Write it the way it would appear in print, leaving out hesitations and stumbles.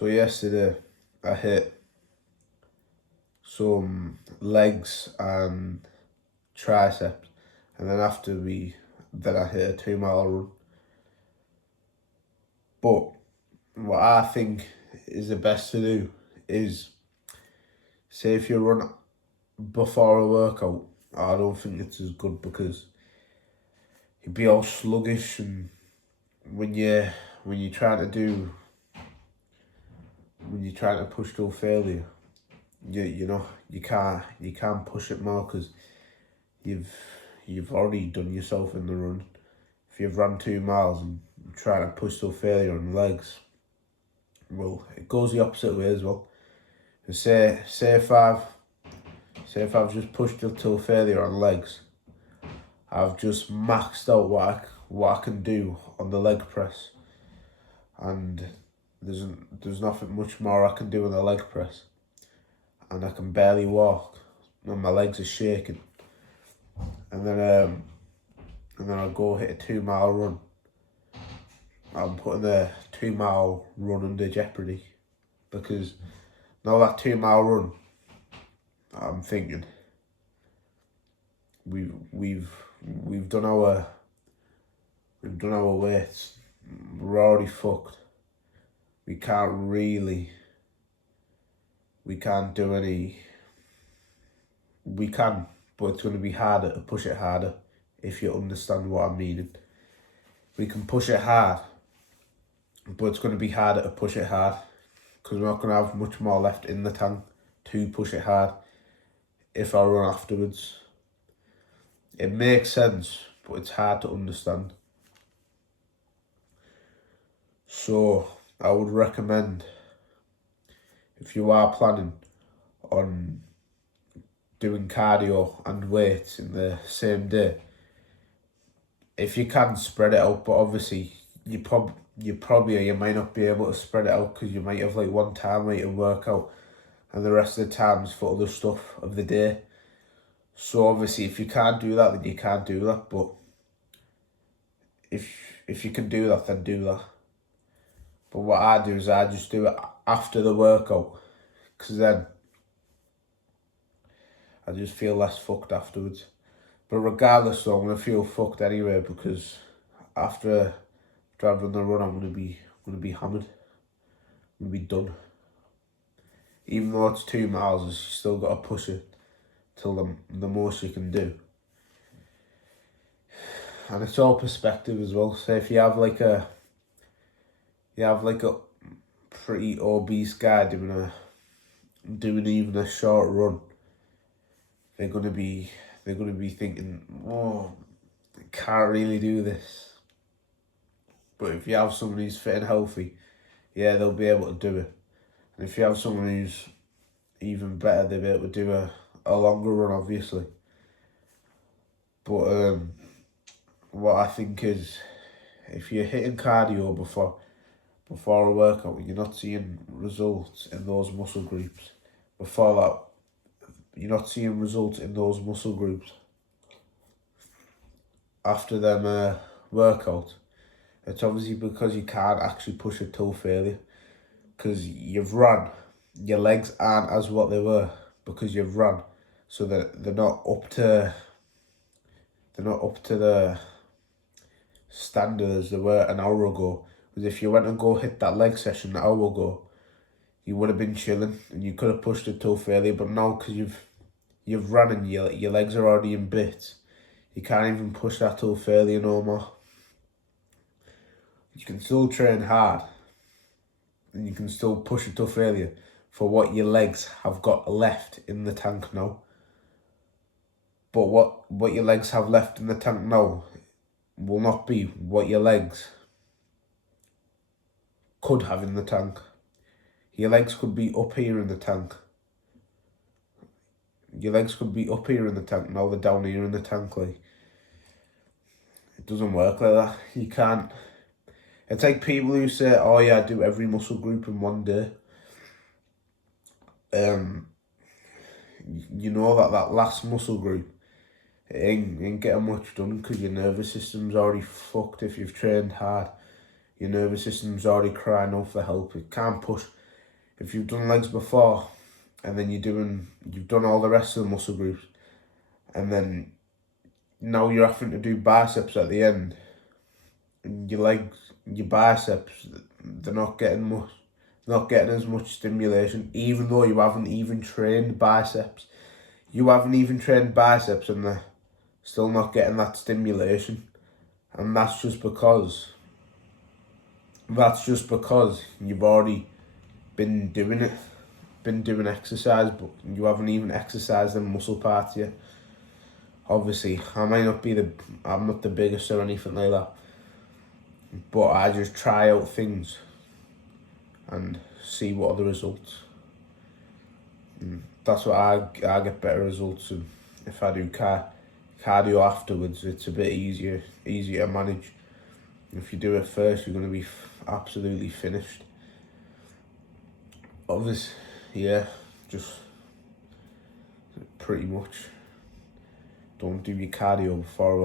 So yesterday I hit some legs and triceps, and then then I hit a 2 mile run. But what I think is the best to do is, say if you run before a workout, I don't think it's as good because you'd be all sluggish, and when you're trying to push to a failure, you can't push it more because you've already done yourself in the run. If you've run 2 miles and trying to push to a failure on legs, well, it goes the opposite way as well. And say if I've just pushed it to a failure on legs, I've just maxed out what I can do on the leg press, and there's nothing much more I can do on the leg press, and I can barely walk, and my legs are shaking, and then I'll go hit a 2 mile run. I'm putting the 2 mile run under jeopardy, because now that 2 mile run, I'm thinking we've done our weights. We're already fucked. We can't do any. We can, but it's going to be harder to push it harder, if you understand what I'm meaning. We can push it hard, but it's going to be harder to push it hard because we're not going to have much more left in the tank to push it hard if I run afterwards. It makes sense, but it's hard to understand. So I would recommend, if you are planning on doing cardio and weights in the same day, if you can, spread it out. But obviously you might not be able to spread it out because you might have like one time where you work out and the rest of the time's for other stuff of the day. So obviously if you can't do that, then you can't do that. But if you can do that, then do that. But what I do is I just do it after the workout, because then I just feel less fucked afterwards. But regardless though, I'm going to feel fucked anyway, because after I've done the run, I'm going to be hammered. I'm going to be done. Even though it's 2 miles, you still got to push it till the most you can do. And it's all perspective as well. So if you have like a pretty obese guy doing even a short run, they're gonna be thinking, oh, I can't really do this. But if you have someone who's fit and healthy, yeah, they'll be able to do it. And if you have someone who's even better, they'll be able to do a longer run, obviously. But what I think is, if you're hitting cardio before a workout and you're not seeing results in those muscle groups, before that, you're not seeing results in those muscle groups after them workout, it's obviously because you can't actually push it till failure, because you've run, your legs aren't as what they were because you've run, so that they're not up to the standard as they were an hour ago. Because if you went and go hit that leg session an hour ago, you would have been chilling and you could have pushed it till failure. But now, because you've run and your legs are already in bits, you can't even push that till failure no more. You can still train hard and you can still push it till failure for what your legs have got left in the tank now. But what your legs have left in the tank now will not be what your legs could have in the tank. Your legs could be up here in the tank. Your legs could be up here in the tank, now they're down here in the tank. Like, it doesn't work like that. You can't. It's like people who say, oh yeah, I do every muscle group in one day. You know that last muscle group, it ain't getting much done because your nervous system's already fucked. If you've trained hard, your nervous system's already crying out for help. It can't push. if you've done legs before, and then you've done all the rest of the muscle groups, and then now you're having to do biceps at the end, and your legs, your biceps, they're not getting as much stimulation, even though you haven't even trained biceps. You haven't even trained biceps and they're still not getting that stimulation. And that's just because you've already been doing it, been doing exercise, but you haven't even exercised the muscle parts yet. Obviously, I'm not the biggest or anything like that, but I just try out things and see what are the results. And that's what I get better results. And if I do cardio afterwards, it's a bit easier to manage. If you do it first, you're going to be absolutely finished. Obviously, yeah, just pretty much don't do your cardio before